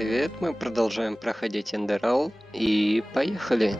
привет! Мы продолжаем проходить Enderal и поехали!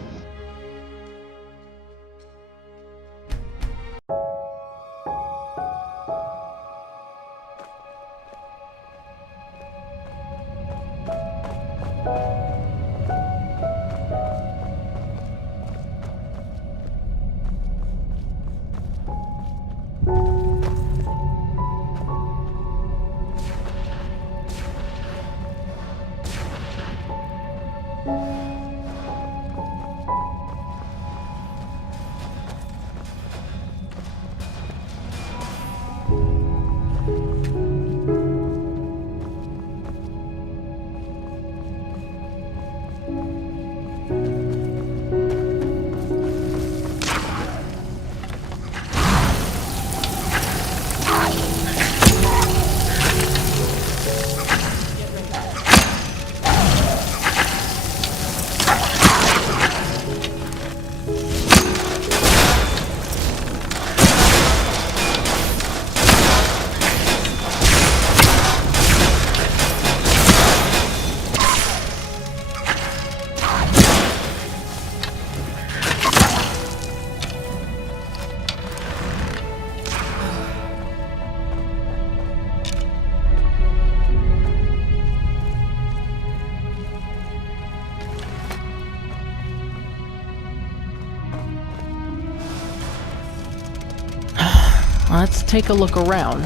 Let's take a look around.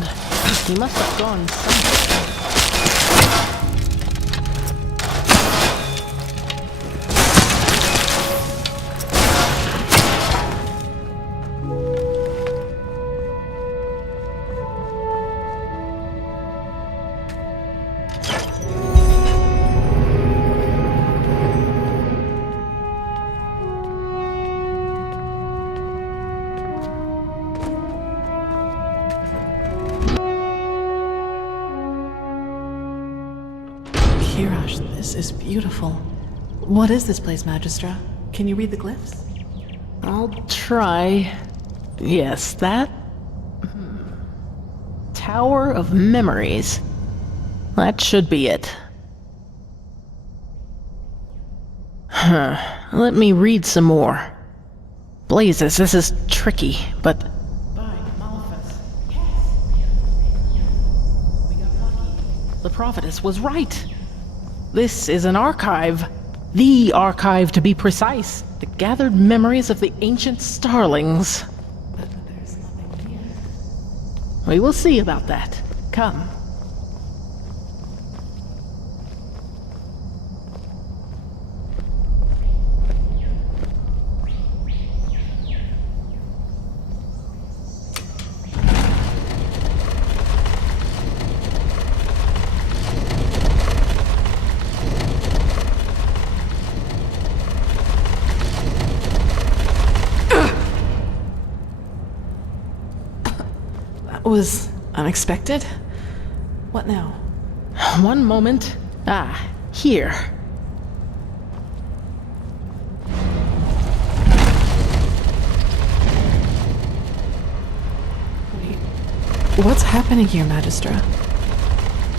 He must have gone somewhere. Kirash, this is beautiful. What is this place, Magistra? Can you read the glyphs? I'll try. Yes, that... Tower of Memories. That should be it. Let me read some more. Blazes, this is tricky, but... The prophetess was right. This is an archive. The archive, to be precise. The gathered memories of the ancient starlings. But there's nothing here. We will see about that. Come. That was unexpected. What now? One moment. Ah, here. Wait. What's happening here, Magistra?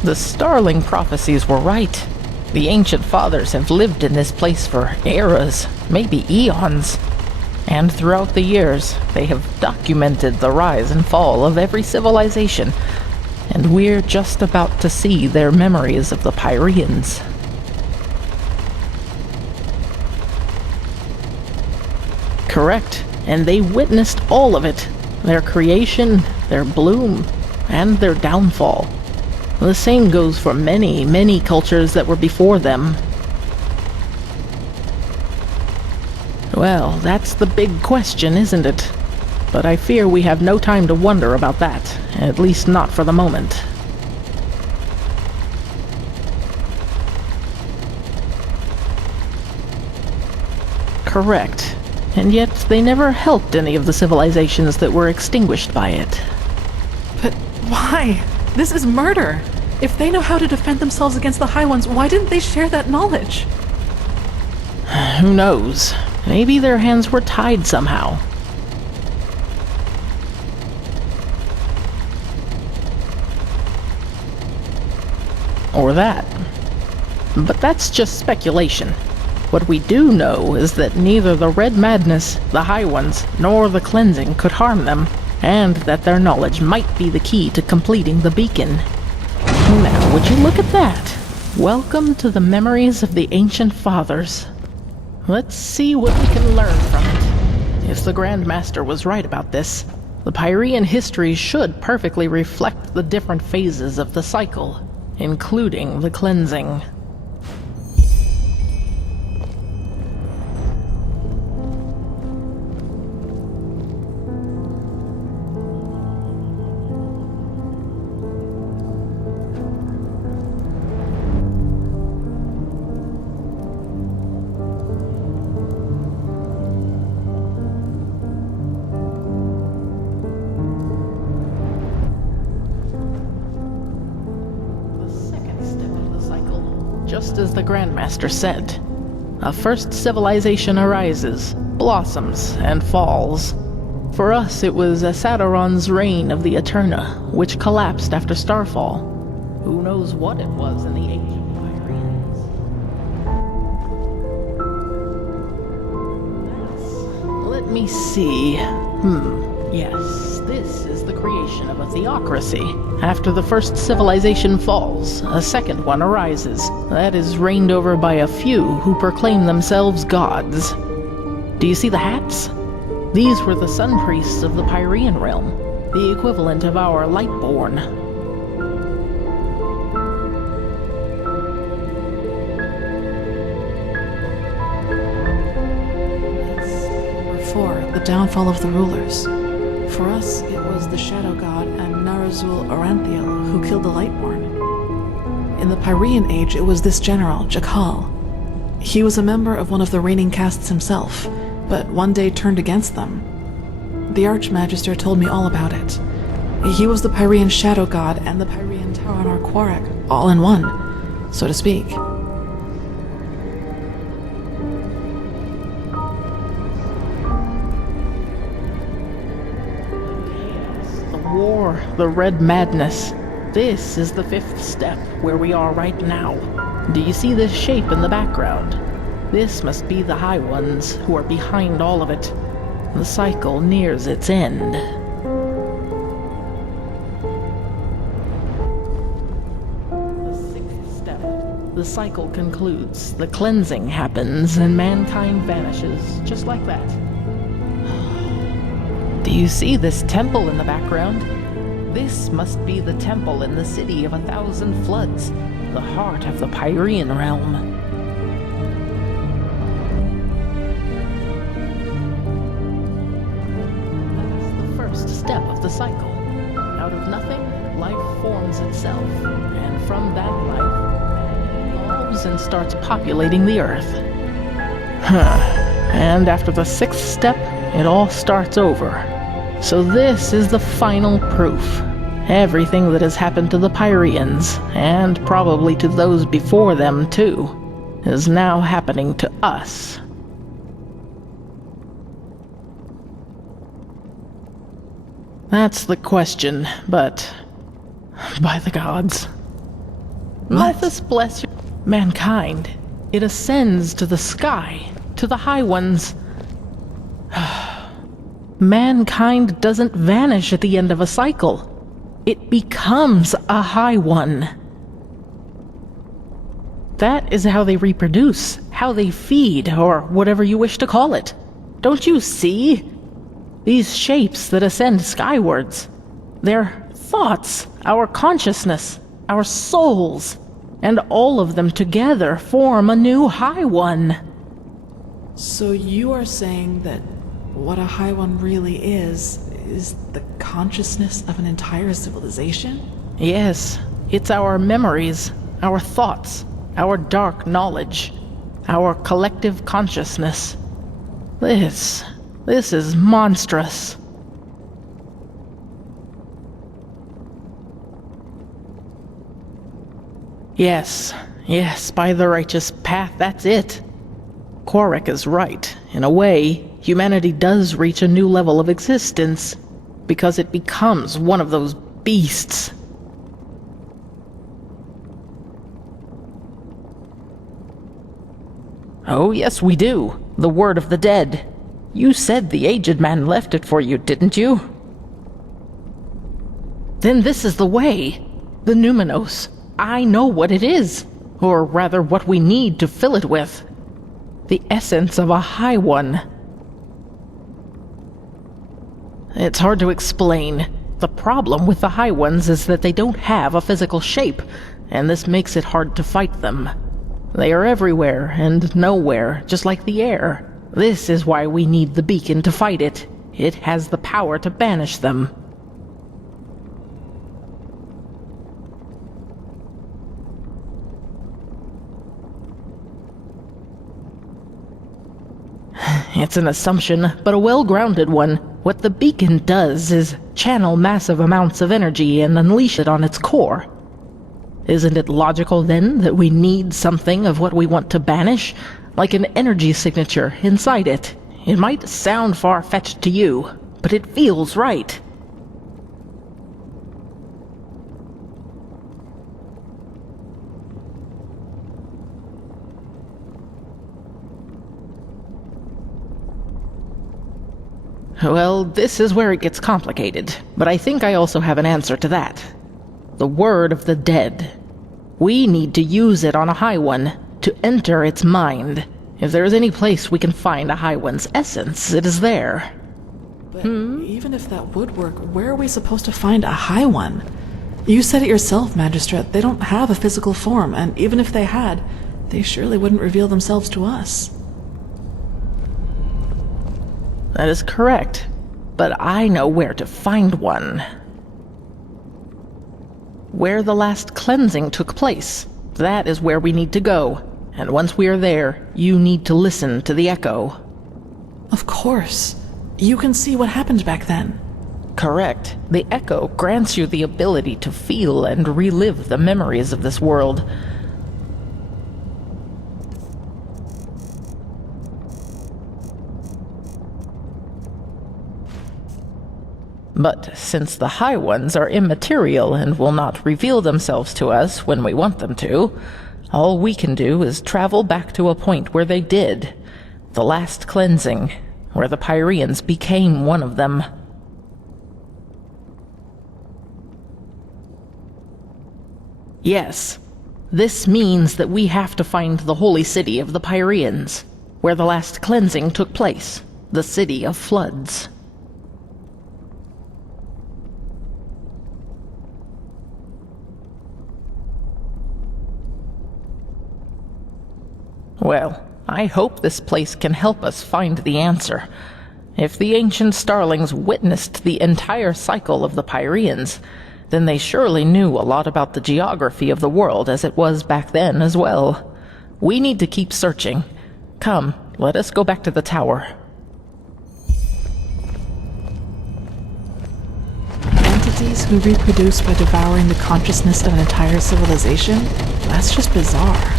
The starling prophecies were right. The ancient fathers have lived in this place for eras, maybe eons. And throughout the years, they have documented the rise and fall of every civilization, and we're just about to see their memories of the Pyreans. Correct, and they witnessed all of it. Their creation, their bloom, and their downfall. The same goes for many, many cultures that were before them. Well, that's the big question, isn't it? But I fear we have no time to wonder about that, at least not for the moment. Correct. And yet they never helped any of the civilizations that were extinguished by it. But why? This is murder! If they know how to defend themselves against the High Ones, why didn't they share that knowledge? Who knows? Maybe their hands were tied somehow. Or that. But that's just speculation. What we do know is that neither the Red Madness, the High Ones, nor the Cleansing could harm them, and that their knowledge might be the key to completing the beacon. Now, would you look at that? Welcome to the memories of the Ancient Fathers. Let's see what we can learn from it. If the Grand Master was right about this, the Pyrean history should perfectly reflect the different phases of the cycle, including the cleansing. Just as the Grandmaster said, a first civilization arises, blossoms, and falls. For us, it was Asadoron's reign of the Eterna, which collapsed after Starfall. Who knows what it was in the age of Pyreans? Let me see. Yes, this is the creation of a theocracy. After the first civilization falls, a second one arises. That is reigned over by a few who proclaim themselves gods. Do you see the hats? These were the sun priests of the Pyrean realm, the equivalent of our Lightborn. Number 4, the downfall of the rulers. For us, it was the Shadow God and Narazul Oranthiel who killed the Lightborn. In the Pyrean Age, it was this general, Jakal. He was a member of one of the reigning castes himself, but one day turned against them. The Archmagister told me all about it. He was the Pyrean Shadow God and the Pyrean Taranar Quarak, all in one, so to speak. War, the Red Madness. This is the 5th step, where we are right now. Do you see this shape in the background? This must be the High Ones, who are behind all of it. The cycle nears its end. The 6th step. The cycle concludes, the cleansing happens, and mankind vanishes, just like that. Do you see this temple in the background? This must be the temple in the city of 1,000 floods, the heart of the Pyrean realm. That's the first step of the cycle. Out of nothing, life forms itself, and from that life, man evolves and starts populating the earth. And after the 6th step, it all starts over. So this is the final proof. Everything that has happened to the Pyreans, and probably to those before them too, is now happening to us. That's the question, but by the gods. Malthus bless you. Mankind. It ascends to the sky, to the High Ones. Mankind doesn't vanish at the end of a cycle. It becomes a High One. That is how they reproduce, how they feed, or whatever you wish to call it. Don't you see? These shapes that ascend skywards. They're thoughts, our consciousness, our souls, and all of them together form a new High One. So you are saying that what a High One really is the consciousness of an entire civilization? Yes, it's our memories, our thoughts, our dark knowledge, our collective consciousness. This is monstrous. Yes, by the righteous path, that's it. Quarak is right. In a way, humanity does reach a new level of existence, because it becomes one of those beasts. Oh, yes, we do. The word of the dead. You said the aged man left it for you, didn't you? Then this is the way. The Numenos. I know what it is. Or rather, what we need to fill it with. The essence of a High One. It's hard to explain. The problem with the High Ones is that they don't have a physical shape, and this makes it hard to fight them. They are everywhere and nowhere, just like the air. This is why we need the beacon to fight it. It has the power to banish them. It's an assumption, but a well-grounded one. What the beacon does is channel massive amounts of energy and unleash it on its core. Isn't it logical, then, that we need something of what we want to banish? Like an energy signature inside it. It might sound far-fetched to you, but it feels right. Well, this is where it gets complicated, but I think I also have an answer to that. The word of the dead. We need to use it on a High One, to enter its mind. If there is any place we can find a High One's essence, it is there. But even if that would work, where are we supposed to find a High One? You said it yourself, Magistrate. They don't have a physical form, and even if they had, they surely wouldn't reveal themselves to us. That is correct, but I know where to find one. Where the last cleansing took place. That is where we need to go, and once we are there, you need to listen to the echo. Of course. You can see what happened back then. Correct. The echo grants you the ability to feel and relive the memories of this world. But since the High Ones are immaterial and will not reveal themselves to us when we want them to, all we can do is travel back to a point where they did. The last cleansing, where the Pyreans became one of them. Yes, this means that we have to find the holy city of the Pyreans, where the last cleansing took place, the city of floods. Well, I hope this place can help us find the answer. If the ancient starlings witnessed the entire cycle of the Pyreans, then they surely knew a lot about the geography of the world as it was back then as well. We need to keep searching. Come, let us go back to the tower. Entities who reproduce by devouring the consciousness of an entire civilization? That's just bizarre.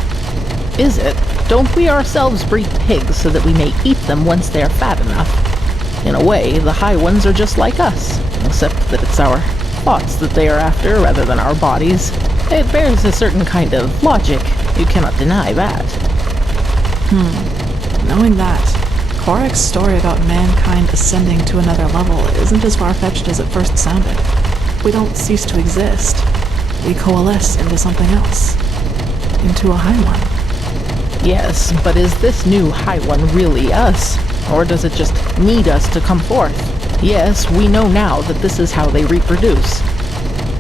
Is it? Don't we ourselves breed pigs so that we may eat them once they are fat enough? In a way, the High Ones are just like us, except that it's our thoughts that they are after rather than our bodies. It bears a certain kind of logic. You cannot deny that. Knowing that, Korak's story about mankind ascending to another level isn't as far-fetched as it first sounded. We don't cease to exist. We coalesce into something else. Into a High One. Yes, but is this new High One really us? Or does it just need us to come forth? Yes, we know now that this is how they reproduce.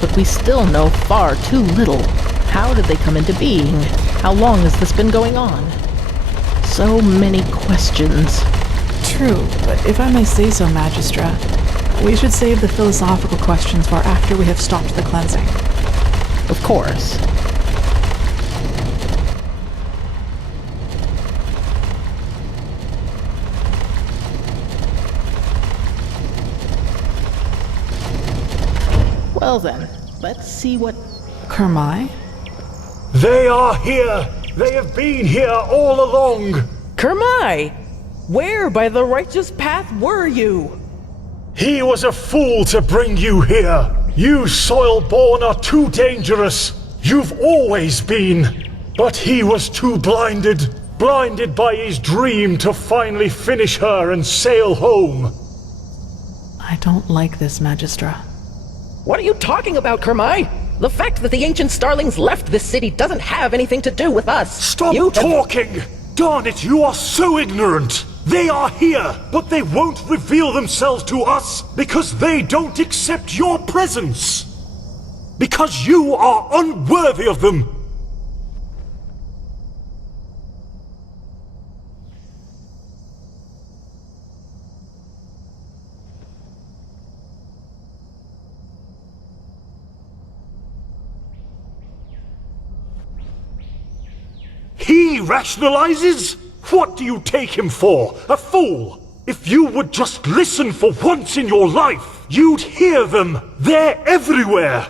But we still know far too little. How did they come into being? How long has this been going on? So many questions. True, but if I may say so, Magistra, we should save the philosophical questions for after we have stopped the cleansing. Of course. Well then, let's see what... Kermai? They are here! They have been here all along! Kermai! Where by the righteous path were you? He was a fool to bring you here! You soil-born are too dangerous! You've always been! But he was too blinded! blinded by his dream to finally finish her and sail home. I don't like this, Magistra. What are you talking about, Kermai? The fact that the ancient starlings left this city doesn't have anything to do with us. Stop talking! Darn it, you are so ignorant! They are here, but they won't reveal themselves to us because they don't accept your presence. Because you are unworthy of them. He rationalizes? What do you take him for? A fool? If you would just listen for once in your life, you'd hear them. They're everywhere.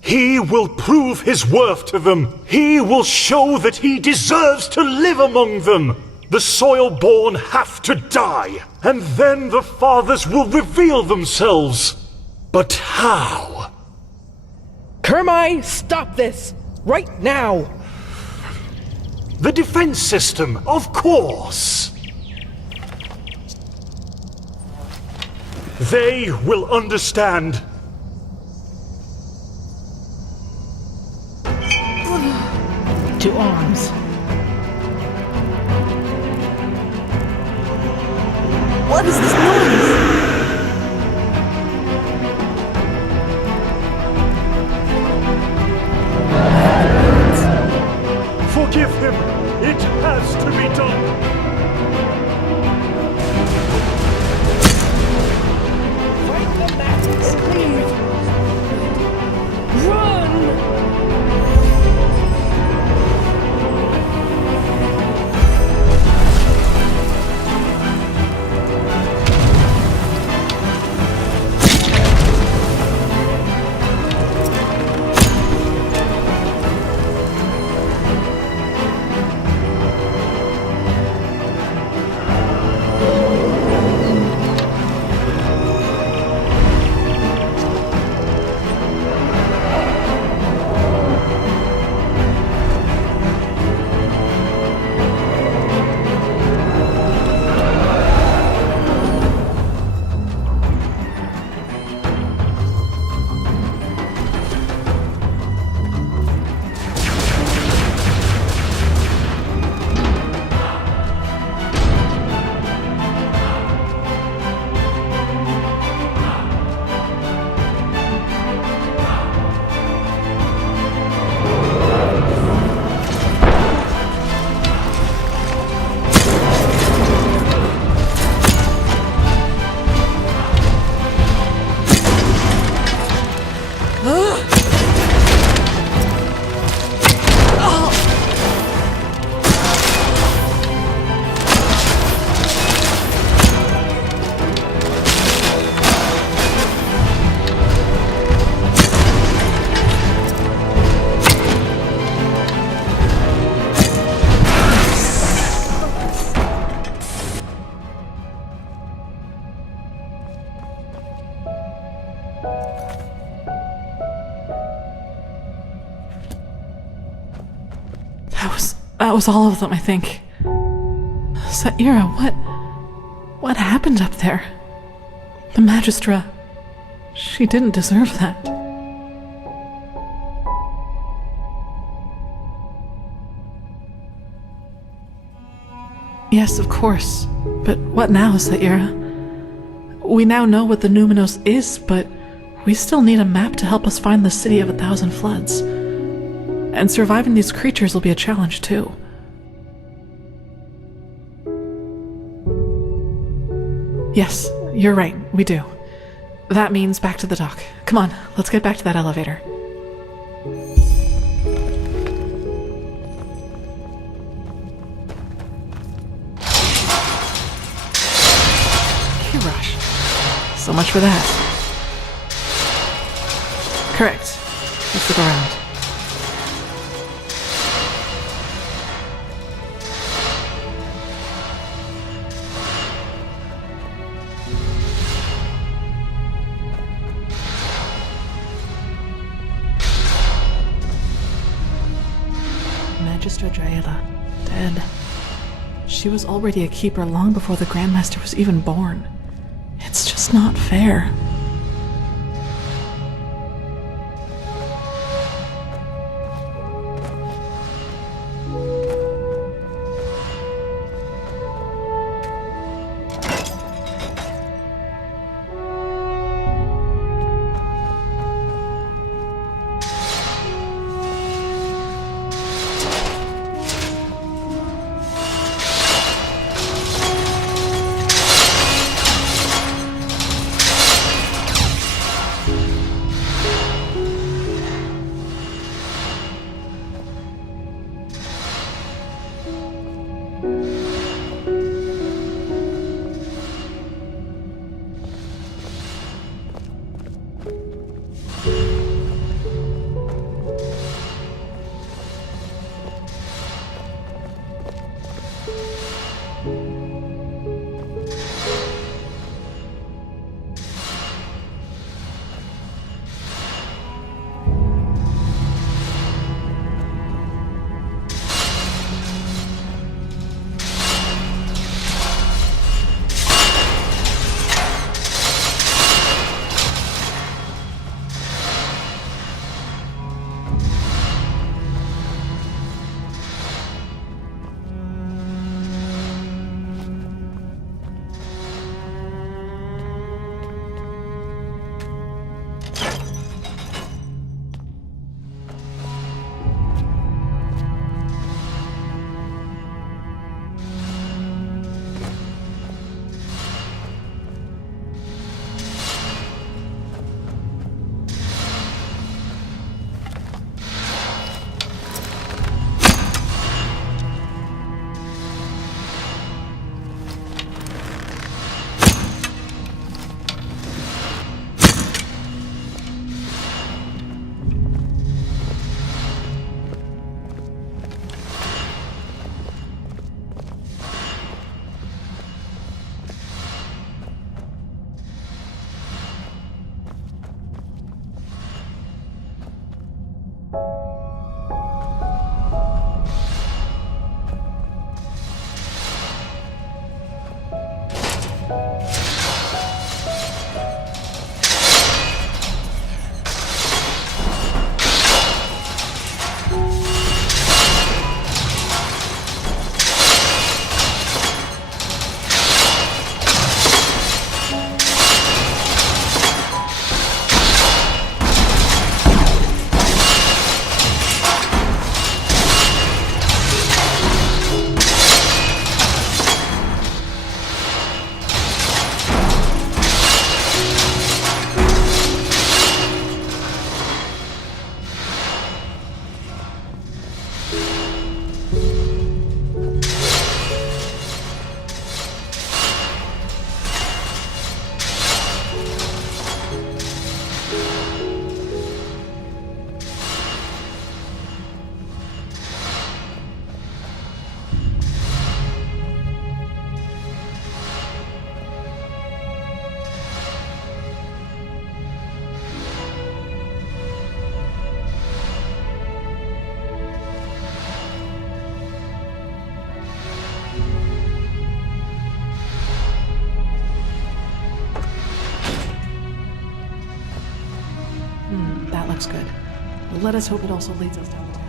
He will prove his worth to them. He will show that he deserves to live among them. The soil-born have to die, and then the fathers will reveal themselves. But how? Kermai, stop this! Right now! The defense system, of course. They will understand. To arms. What is this noise? Forgive him. It has to be done. Fight the masks! Leave! Run! That was all of them, I think. Saira, what happened up there? The Magistra, she didn't deserve that. Yes, of course. But what now, Saira? We now know what the Numinos is, but we still need a map to help us find the City of 1,000 Floods. And surviving these creatures will be a challenge, too. Yes, you're right, we do. That means back to the dock. Come on, let's get back to that elevator. Kirash. So much for that. Correct. Let's look around. Magistra Draela, dead. She was already a keeper long before the Grandmaster was even born. It's just not fair. That looks good. Let us hope it also leads us down the tower.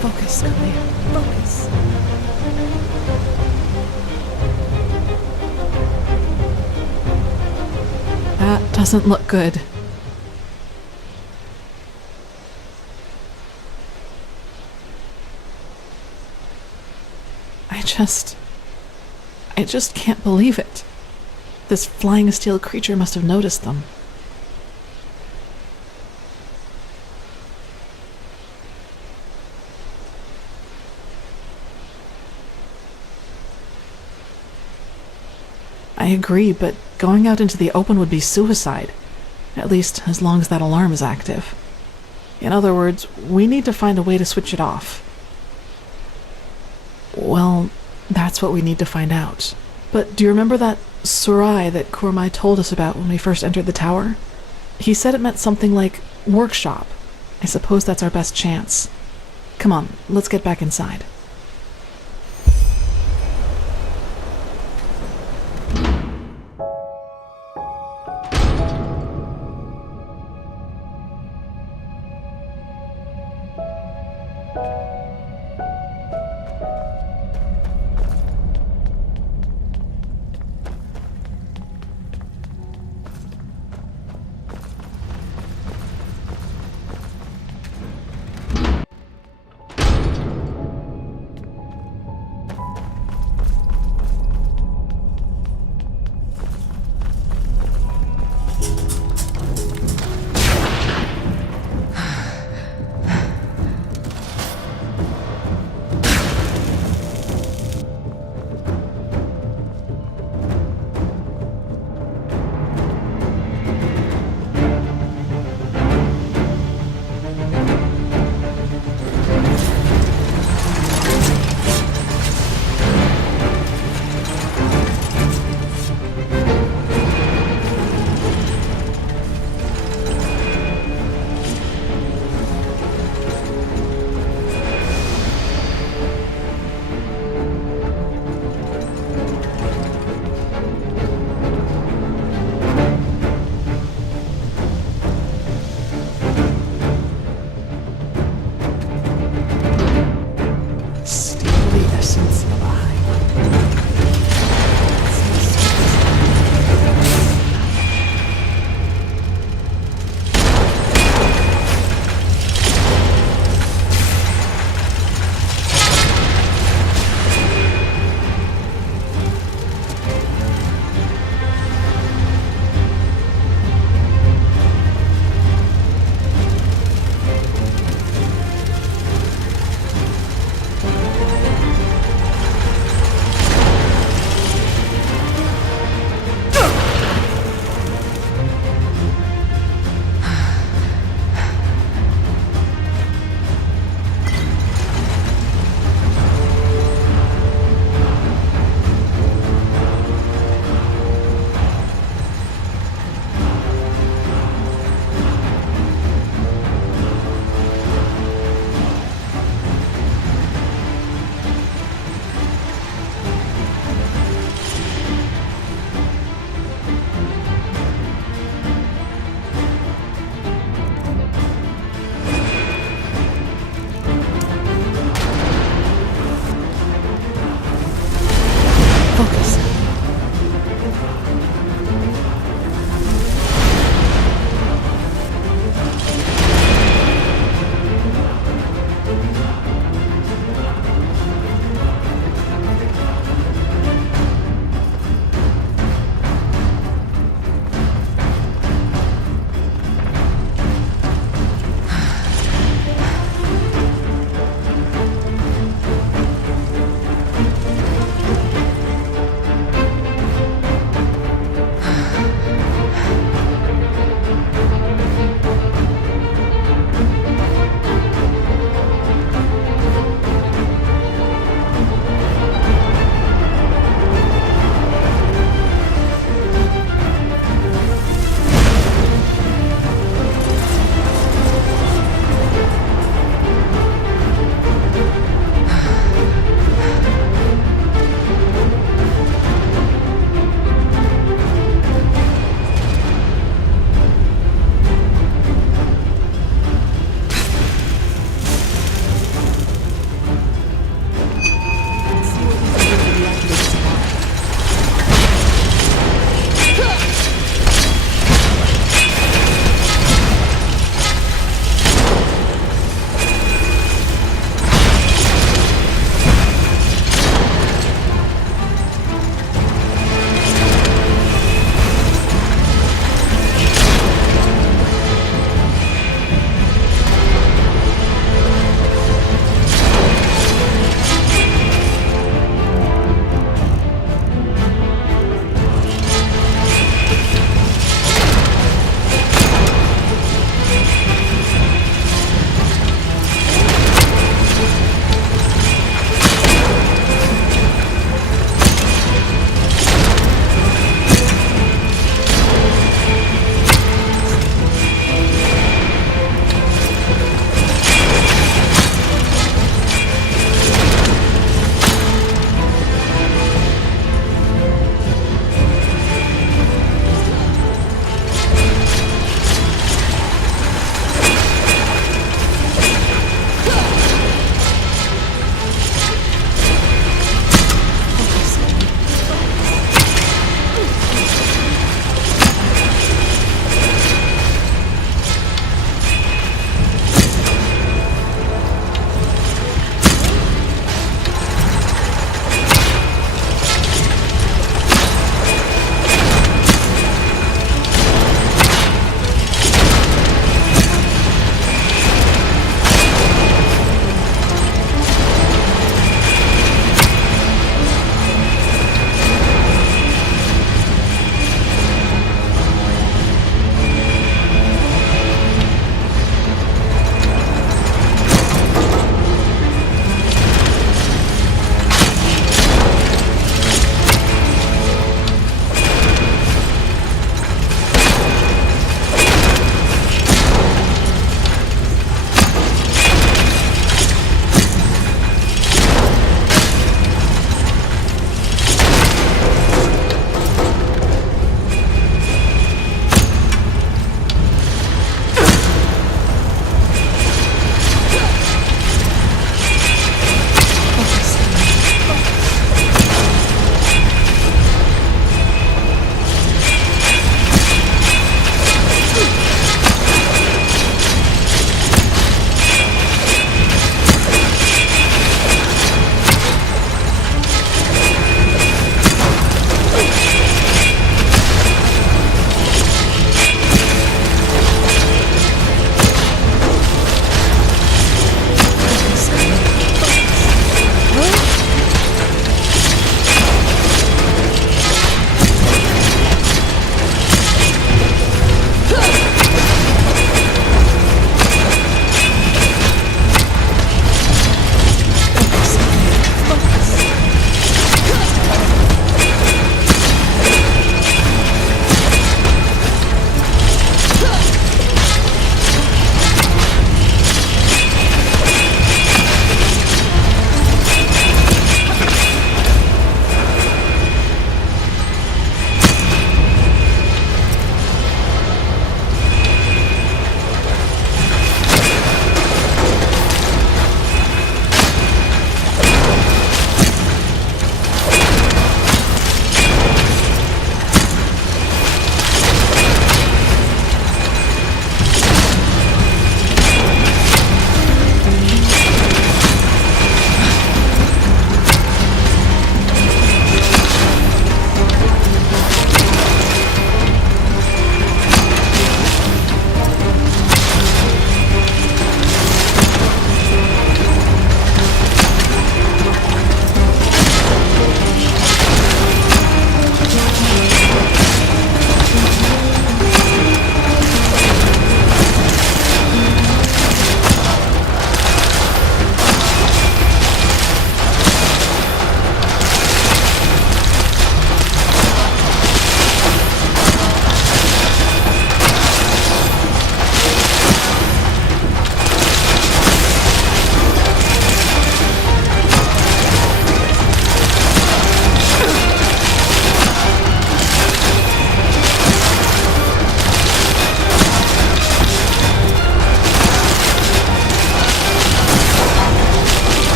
Focus, Kamei. Focus. That doesn't look good. I just can't believe it. This flying steel creature must have noticed them. I agree, but going out into the open would be suicide. At least, as long as that alarm is active. In other words, we need to find a way to switch it off. Well, that's what we need to find out. But do you remember that Surai that Kurmai told us about when we first entered the tower? He said it meant something like workshop. I suppose that's our best chance. Come on, let's get back inside.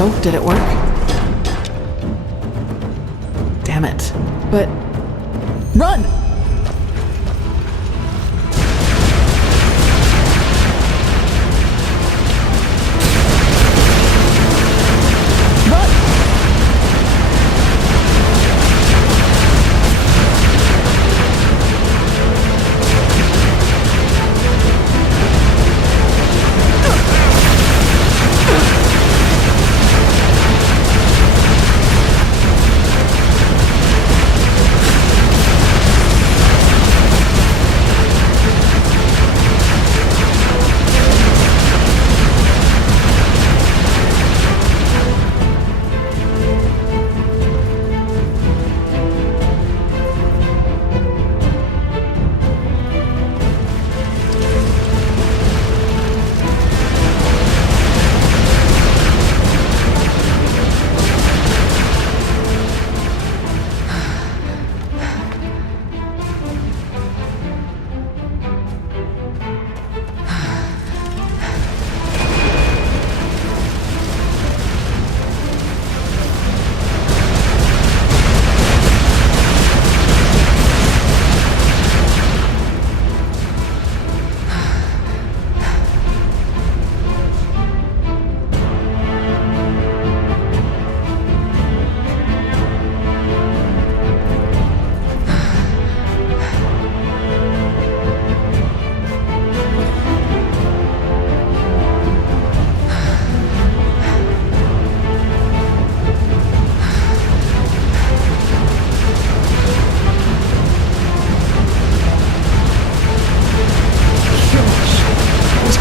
So, did it work? Damn it. But... Run!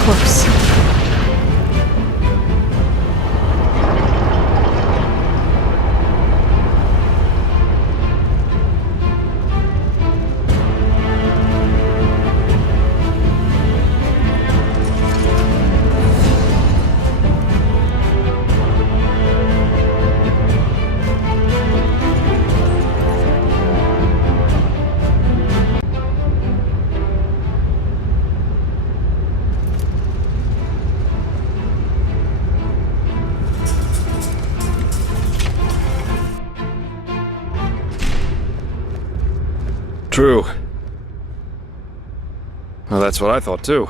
Close. True. Well, that's what I thought too.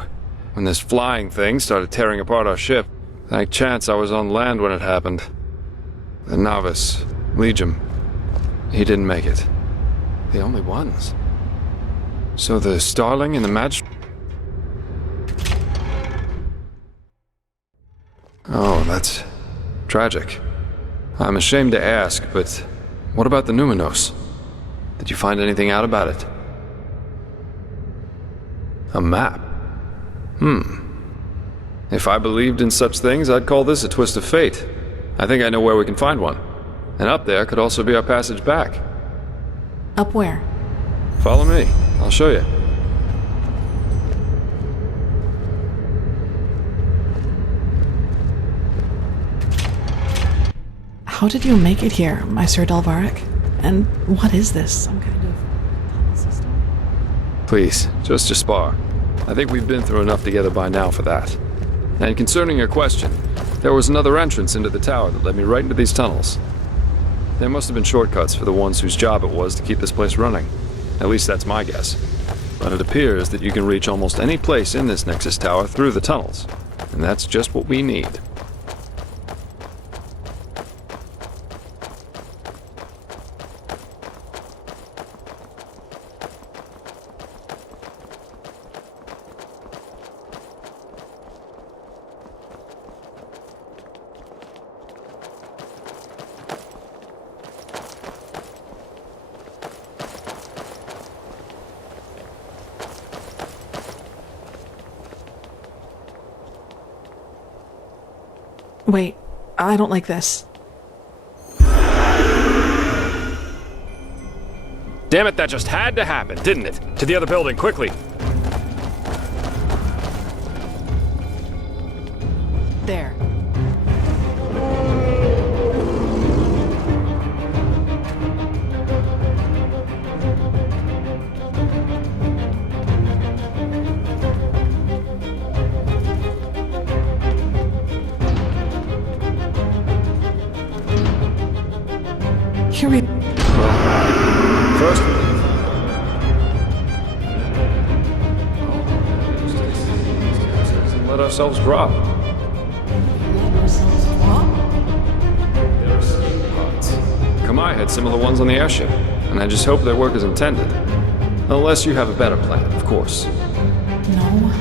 When this flying thing started tearing apart our ship, thank chance I was on land when it happened. The novice, Legion, he didn't make it. The only ones. So the Starling and the Oh, that's tragic. I'm ashamed to ask, but what about the Numinos? Did you find anything out about it? A map? If I believed in such things, I'd call this a twist of fate. I think I know where we can find one. And up there could also be our passage back. Up where? Follow me. I'll show you. How did you make it here, my Sir Delvaric? And what is this? Some kind of tunnel system? Please, just spar. I think we've been through enough together by now for that. And concerning your question, there was another entrance into the tower that led me right into these tunnels. There must have been shortcuts for the ones whose job it was to keep this place running. At least that's my guess. But it appears that you can reach almost any place in this Nexus Tower through the tunnels. And that's just what we need. Wait, I don't like this. Damn it, that just had to happen, didn't it? To the other building, quickly! There. Here we... First, let ourselves drop. Kamai had similar ones on the airship, and I just hope they work as intended. Unless you have a better plan, of course. No.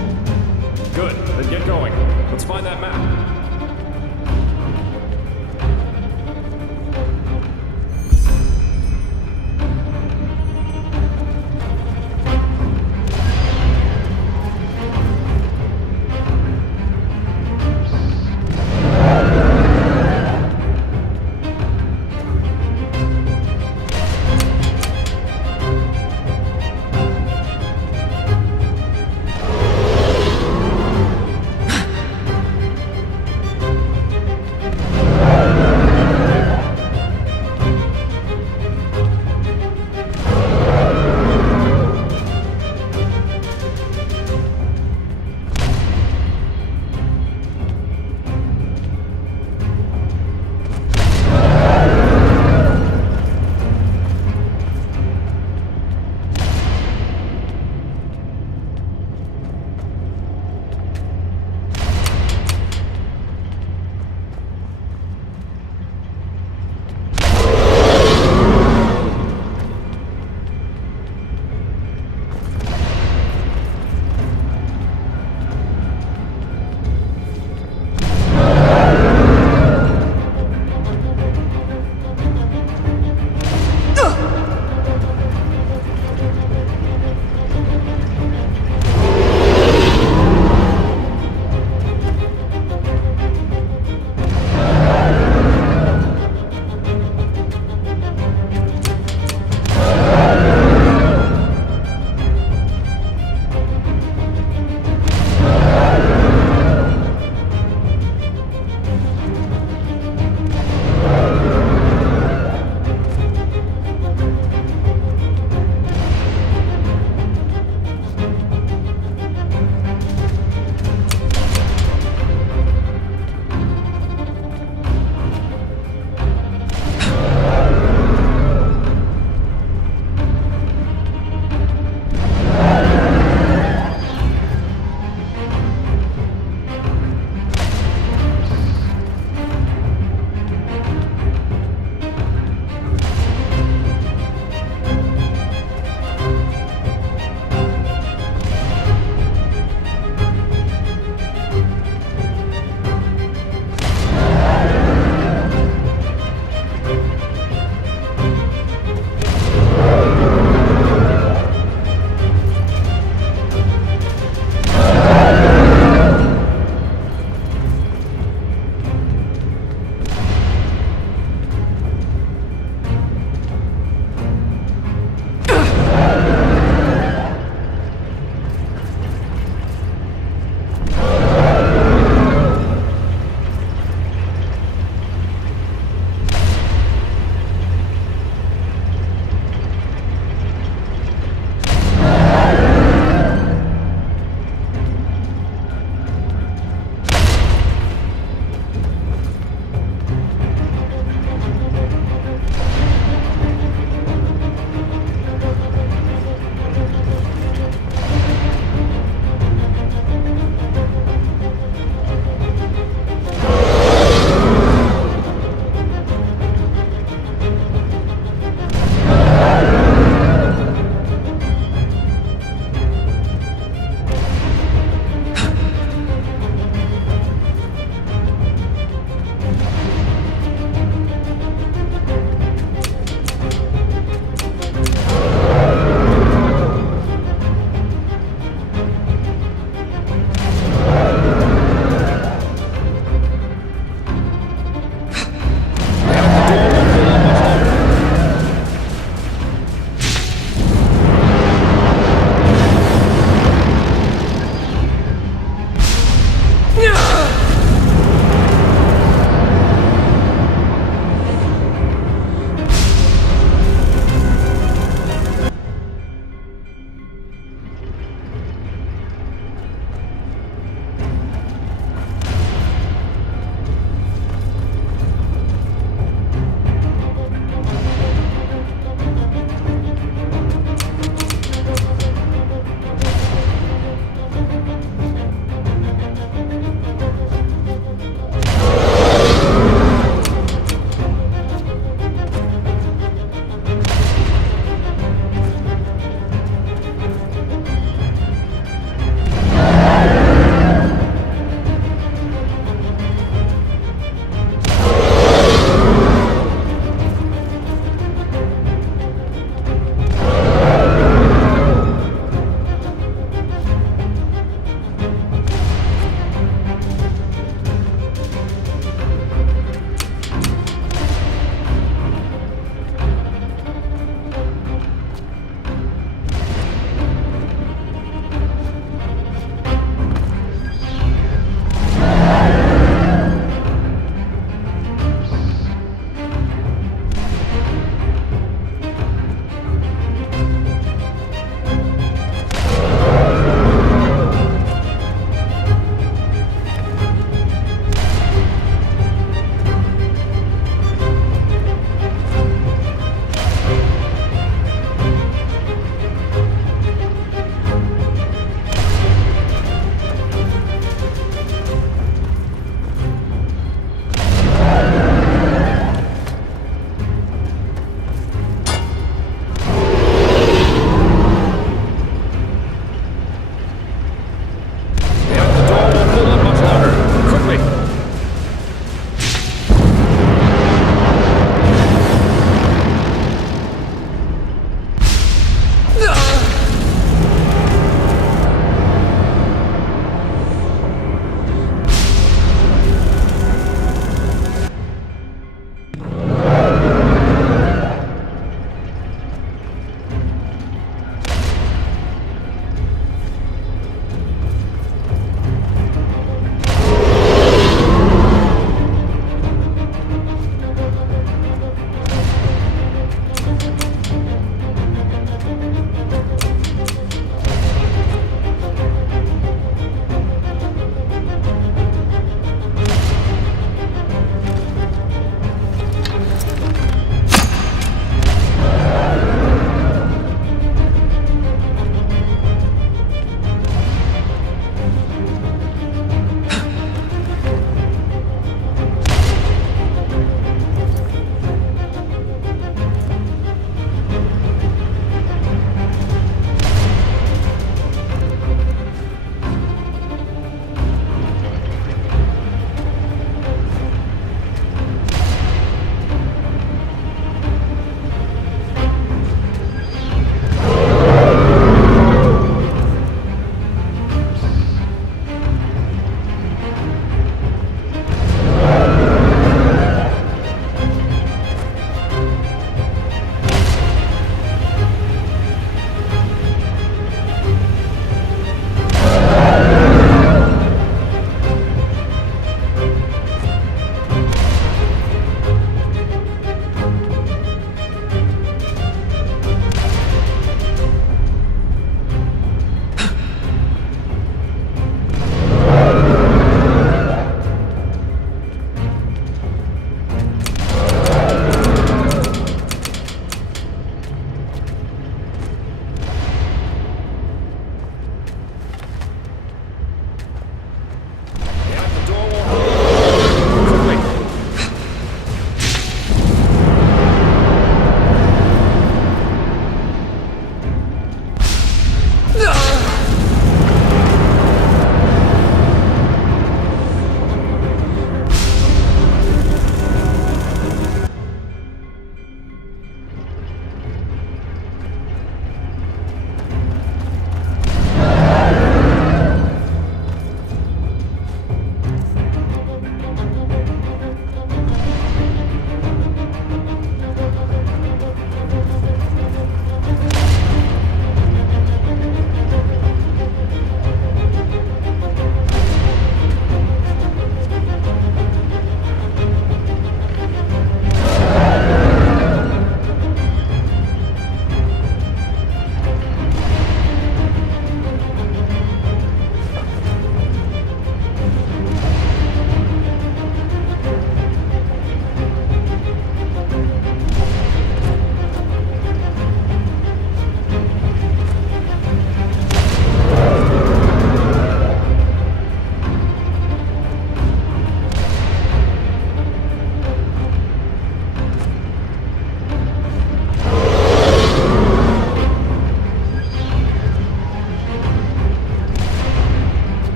Good, then get going. Let's find that map.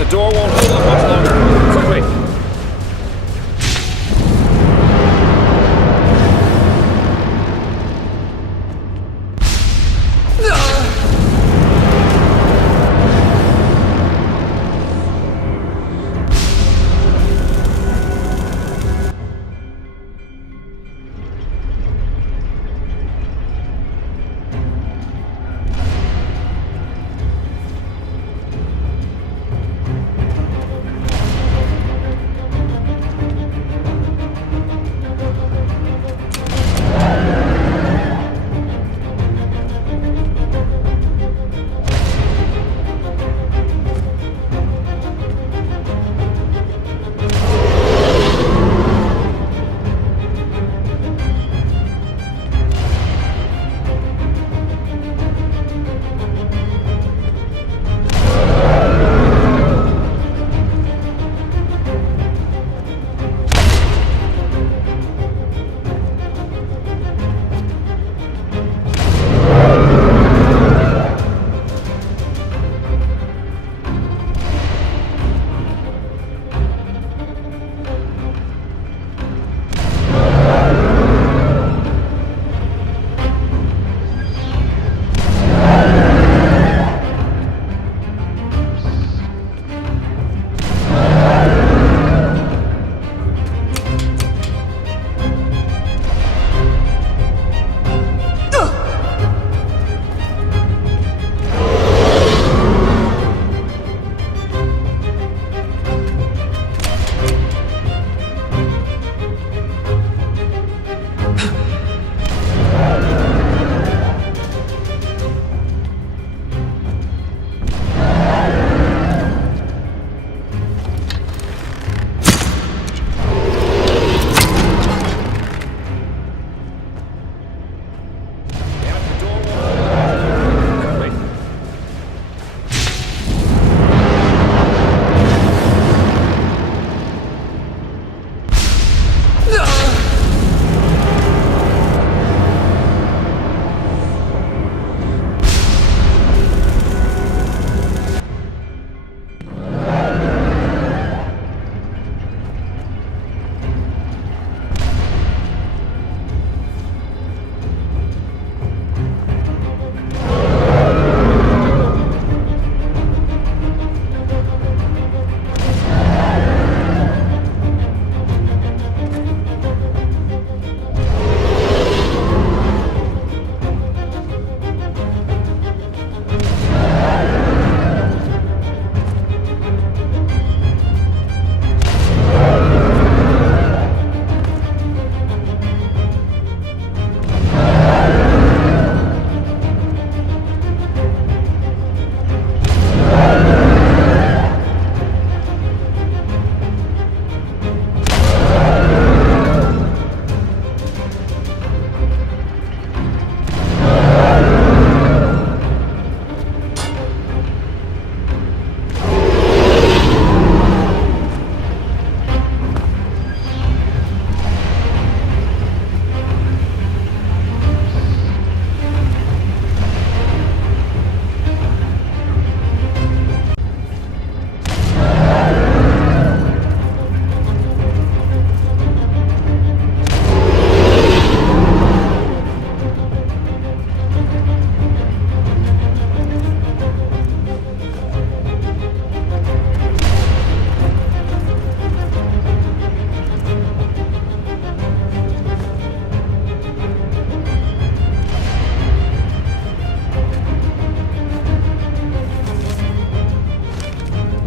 The door won't hold up much longer. Quickly!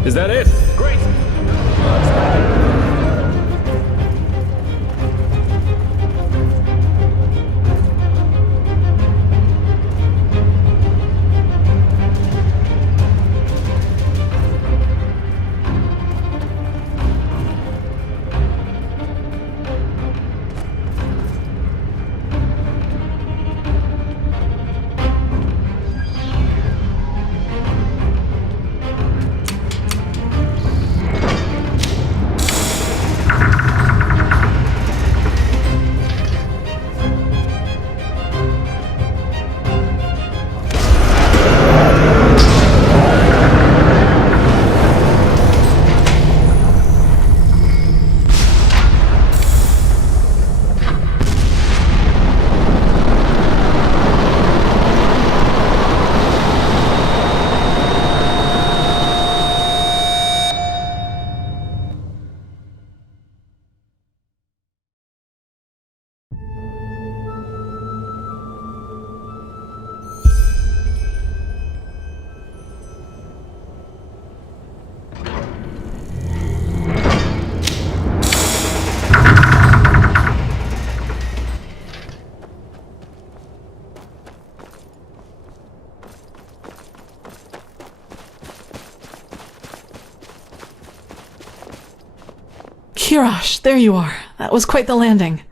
Is that it? Great! Kirash, there you are. That was quite the landing.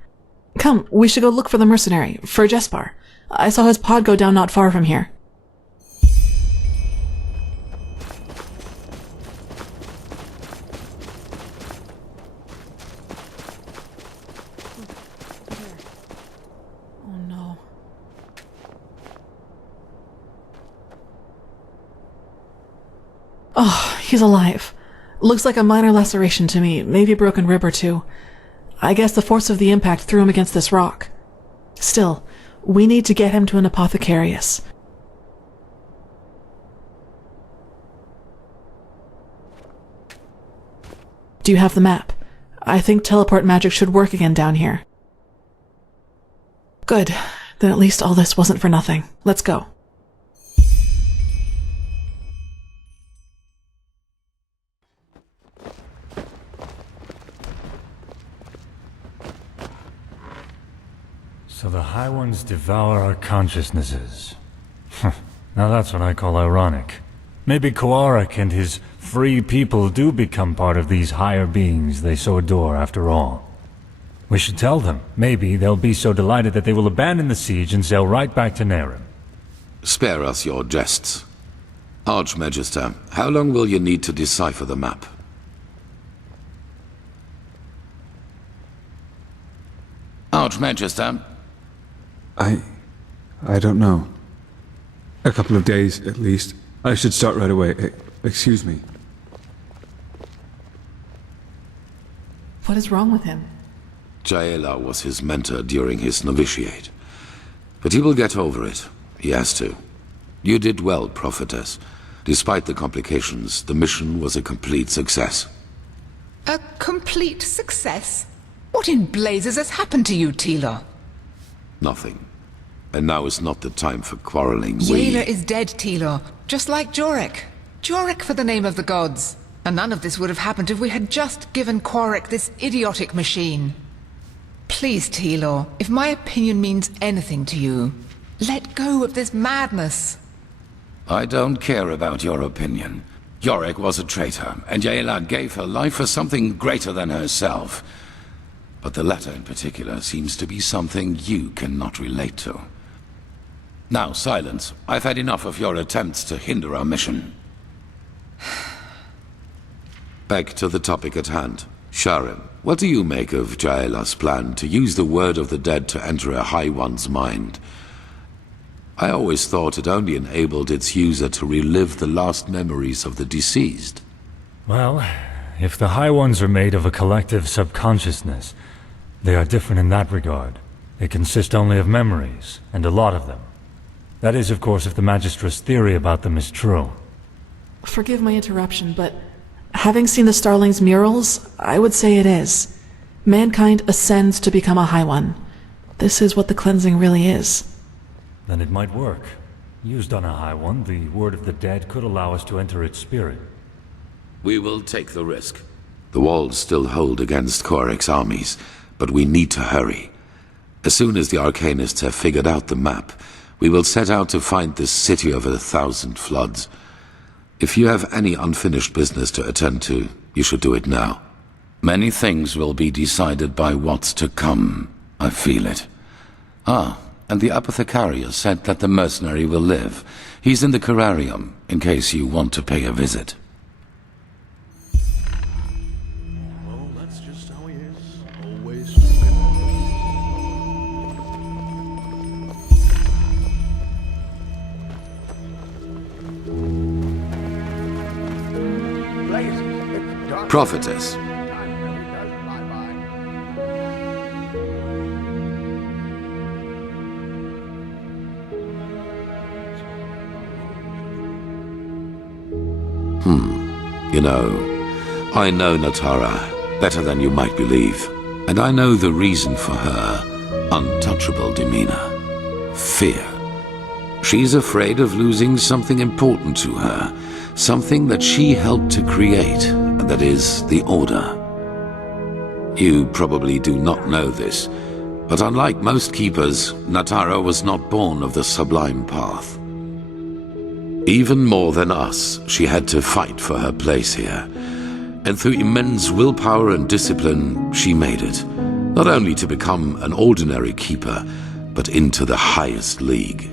Come, we should go look for the mercenary, for Jespar. I saw his pod go down not far from here. Oh no. Oh, he's alive. Looks like a minor laceration to me, maybe a broken rib or two. I guess the force of the impact threw him against this rock. Still, we need to get him to an apothecarius. Do you have the map? I think teleport magic should work again down here. Good. Then at least all this wasn't for nothing. Let's go. So the High Ones devour our consciousnesses. Now that's what I call ironic. Maybe Koarik and his free people do become part of these higher beings they so adore after all. We should tell them. Maybe they'll be so delighted that they will abandon the siege and sail right back to Naren. Spare us your jests. Archmagister, how long will you need to decipher the map? Archmagister? I don't know. A couple of days, at least. I should start right away. Excuse me. What is wrong with him? Jaela was his mentor during his novitiate. But he will get over it. He has to. You did well, Prophetess. Despite the complications, the mission was a complete success. A complete success? What in blazes has happened to you, Tila? Nothing. And now is not the time for quarreling. Jaela is dead, Tila. Just like Jorek. Jorek for the name of the gods. And none of this would have happened if we had just given Quarik this idiotic machine. Please, Tilor, if my opinion means anything to you, let go of this madness. I don't care about your opinion. Jorek was a traitor, and Jaela gave her life for something greater than herself. But the latter in particular seems to be something you cannot relate to. Now, silence. I've had enough of your attempts to hinder our mission. Back to the topic at hand. Sharim, what do you make of Jaela's plan to use the word of the dead to enter a High One's mind? I always thought it only enabled its user to relive the last memories of the deceased. Well, if the High Ones are made of a collective subconsciousness, they are different in that regard. They consist only of memories, and a lot of them. That is, of course, if the Magistra's theory about them is true. Forgive my interruption, but having seen the Starling's murals, I would say it is. Mankind ascends to become a High One. This is what the cleansing really is. Then it might work. Used on a High One, the word of the dead could allow us to enter its spirit. We will take the risk. The walls still hold against Quarik's armies, but we need to hurry. As soon as the Arcanists have figured out the map, we will set out to find this city of 1,000 floods. If you have any unfinished business to attend to, you should do it now. Many things will be decided by what's to come. I feel it. Ah, and the apothecarius said that the mercenary will live. He's in the Cararium, in case you want to pay a visit. Well, that's just how he is. Always. Prophetess. You know, I know Natara better than you might believe, and I know the reason for her untouchable demeanor. Fear. She's afraid of losing something important to her, something that she helped to create, and that is the Order. You probably do not know this, but unlike most keepers, Natara was not born of the Sublime Path. Even more than us, she had to fight for her place here. And through immense willpower and discipline, she made it. Not only to become an ordinary keeper, but into the highest league.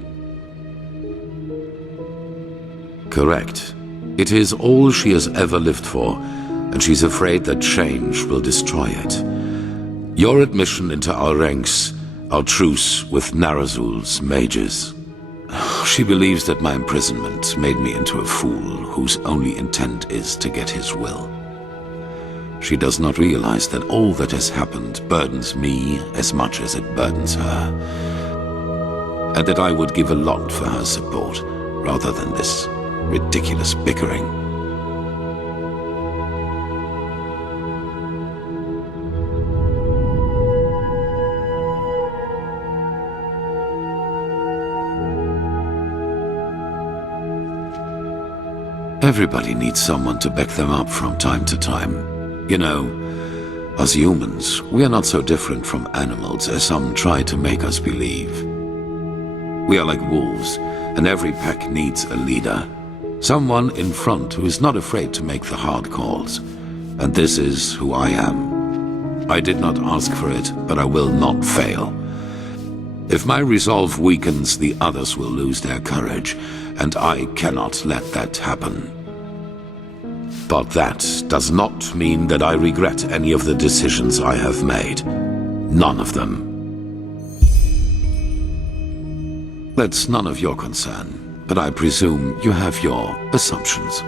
Correct. It is all she has ever lived for, and she's afraid that change will destroy it. Your admission into our ranks, our truce with Narazul's mages. She believes that my imprisonment made me into a fool whose only intent is to get his will. She does not realize that all that has happened burdens me as much as it burdens her, and that I would give a lot for her support rather than this ridiculous bickering. Everybody needs someone to back them up from time to time. You know, as humans, we are not so different from animals as some try to make us believe. We are like wolves, and every pack needs a leader. Someone in front who is not afraid to make the hard calls. And this is who I am. I did not ask for it, but I will not fail. If my resolve weakens, the others will lose their courage, and I cannot let that happen. But that does not mean that I regret any of the decisions I have made. None of them. That's none of your concern, but I presume you have your assumptions.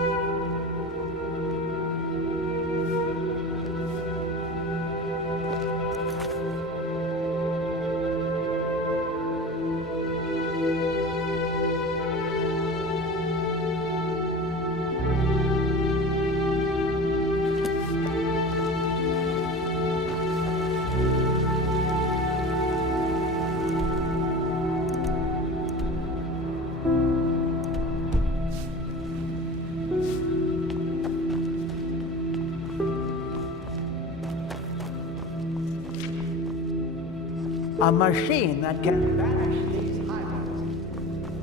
A machine that can banish these highways.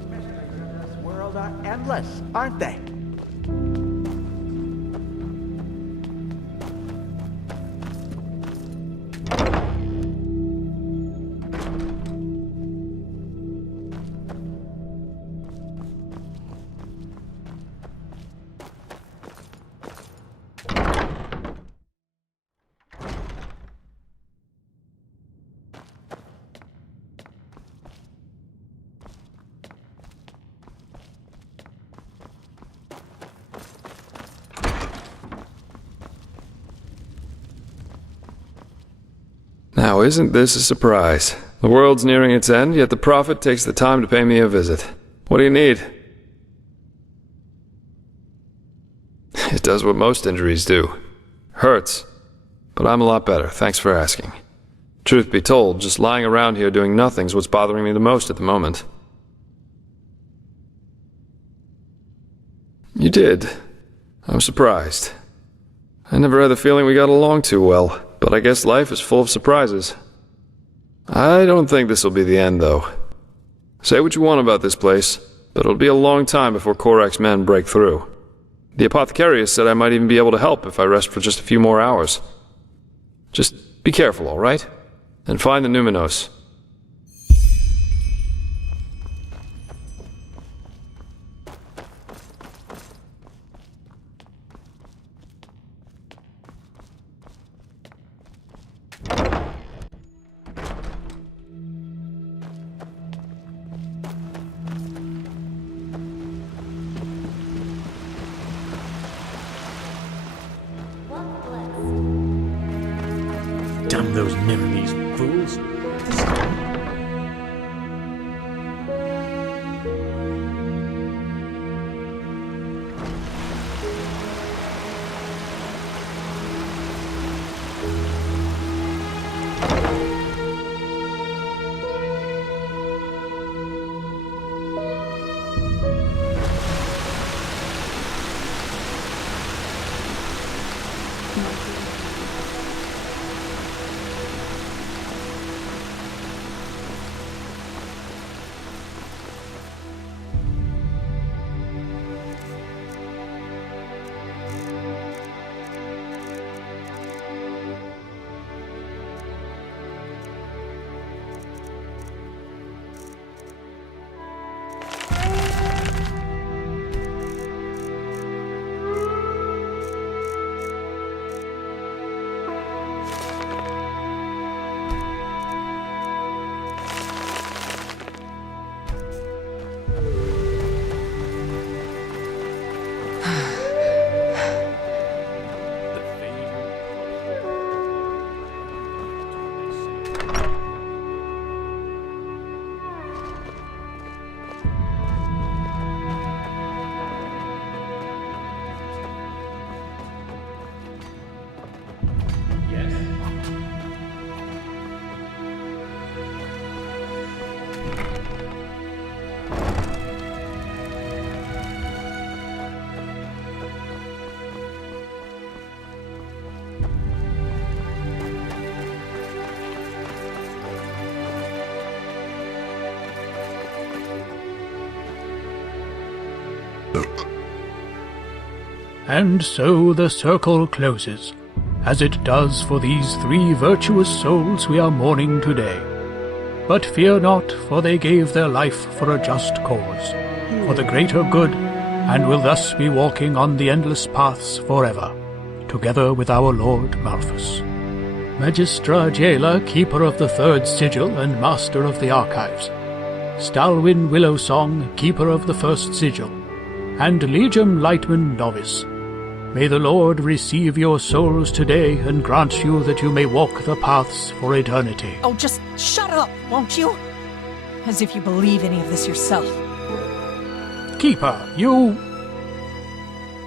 Mysteries of this world are endless, aren't they? Now, isn't this a surprise? The world's nearing its end, yet the Prophet takes the time to pay me a visit. What do you need? It does what most injuries do. Hurts. But I'm a lot better, thanks for asking. Truth be told, just lying around here doing nothing's what's bothering me the most at the moment. You did. I'm surprised. I never had the feeling we got along too well. But I guess life is full of surprises. I don't think this will be the end, though. Say what you want about this place, but it'll be a long time before Korak's men break through. The apothecarius said I might even be able to help if I rest for just a few more hours. Just be careful, all right? And find the Numinos. Damn those Nimmies fools. And so the circle closes, as it does for these 3 virtuous souls we are mourning today. But fear not, for they gave their life for a just cause, for the greater good, and will thus be walking on the endless paths forever, together with our Lord Malphus. Magistra Jaela, keeper of the 3rd sigil and master of the archives. Stalwyn Willowsong, keeper of the 1st sigil, and Legium Lightman, novice. May the Lord receive your souls today and grant you that you may walk the paths for eternity. Oh, just shut up, won't you? As if you believe any of this yourself. Keeper, you...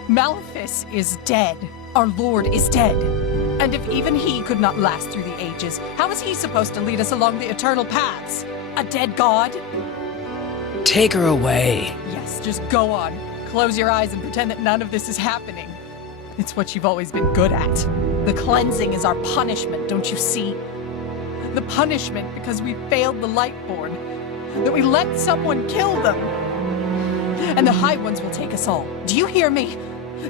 Malphus is dead. Our Lord is dead. And if even he could not last through the ages, how is he supposed to lead us along the eternal paths? A dead god? Take her away. Yes, just go on. Close your eyes and pretend that none of this is happening. It's what you've always been good at. The cleansing is our punishment, don't you see? The punishment because we failed the Lightborn. That we let someone kill them. And the High Ones will take us all. Do you hear me?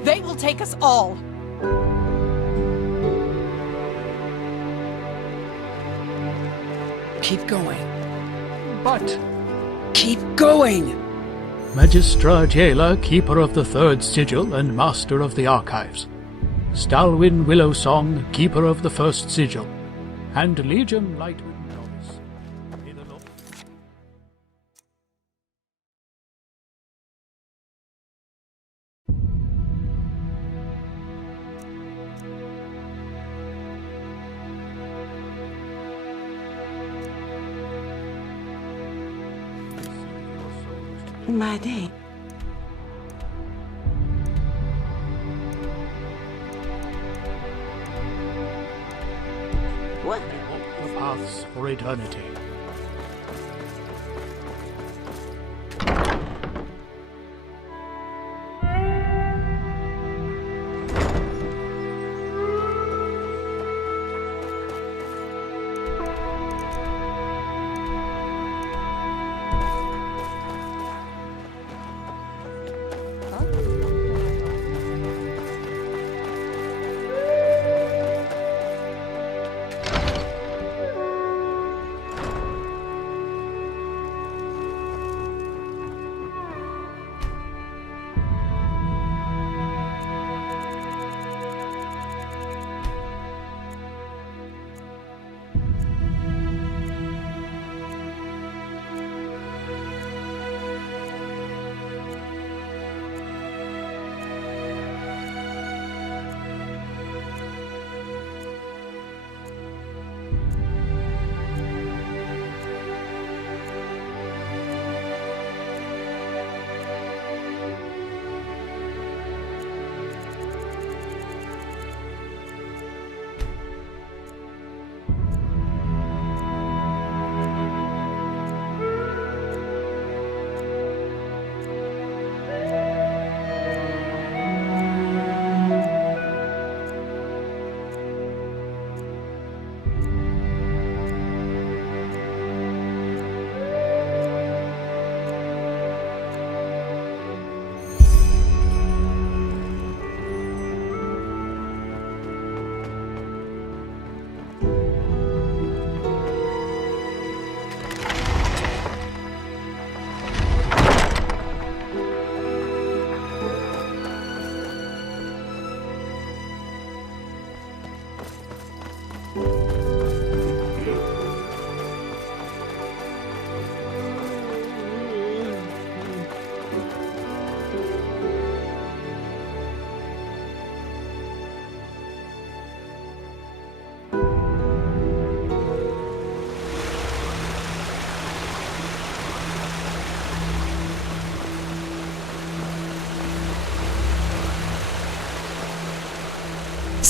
They will take us all. Keep going. But... Keep going! Magistra Jaela, keeper of the 3rd sigil and master of the archives. Stalwyn Willowsong, keeper of the 1st sigil. And Legium Lightman, novice. May the Lord... My day. What? Walk the paths for eternity.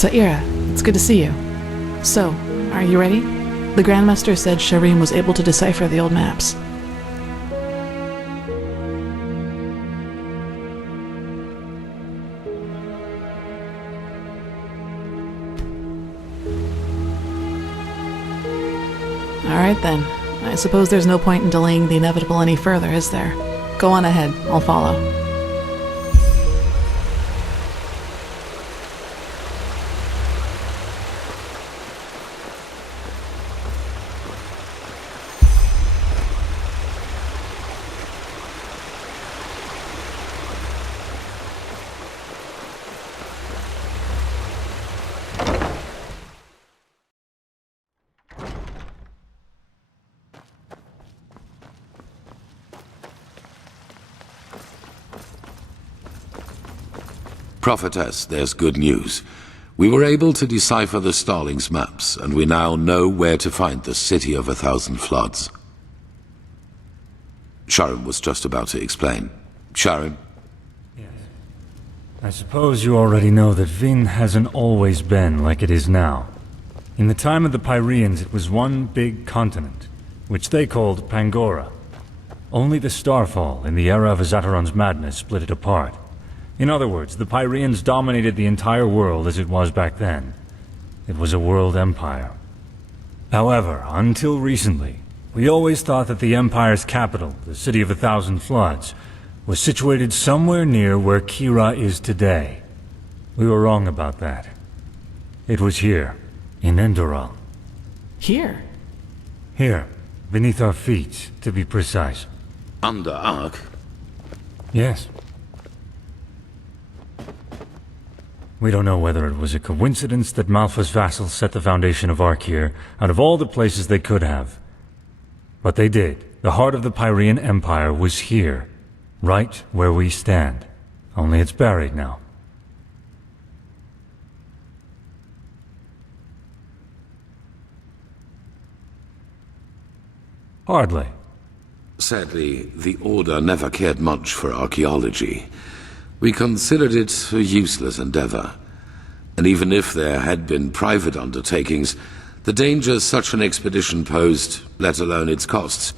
Saira, it's good to see you. So, are you ready? The Grandmaster said Shireen was able to decipher the old maps. Alright then. I suppose there's no point in delaying the inevitable any further, is there? Go on ahead. I'll follow. Prophetess, there's good news. We were able to decipher the Starling's maps, and we now know where to find the City of 1,000 Floods. Sharon was just about to explain. Sharon? I suppose you already know that Vin hasn't always been like it is now. In the time of the Pyreans, it was one big continent, which they called Pangora. Only the Starfall, in the era of Azataron's madness, split it apart. In other words, the Pyreans dominated the entire world as it was back then. It was a world empire. However, until recently, we always thought that the Empire's capital, the City of 1,000 Floods, was situated somewhere near where Kira is today. We were wrong about that. It was here, in Enderal. Here? Here, beneath our feet, to be precise. Under Ark? Yes. We don't know whether it was a coincidence that Malfa's vassals set the foundation of Ark here, out of all the places they could have. But they did. The heart of the Pyrean Empire was here. Right where we stand. Only it's buried now. Hardly. Sadly, the Order never cared much for archaeology. We considered it a useless endeavor. And even if there had been private undertakings, the dangers such an expedition posed, let alone its costs,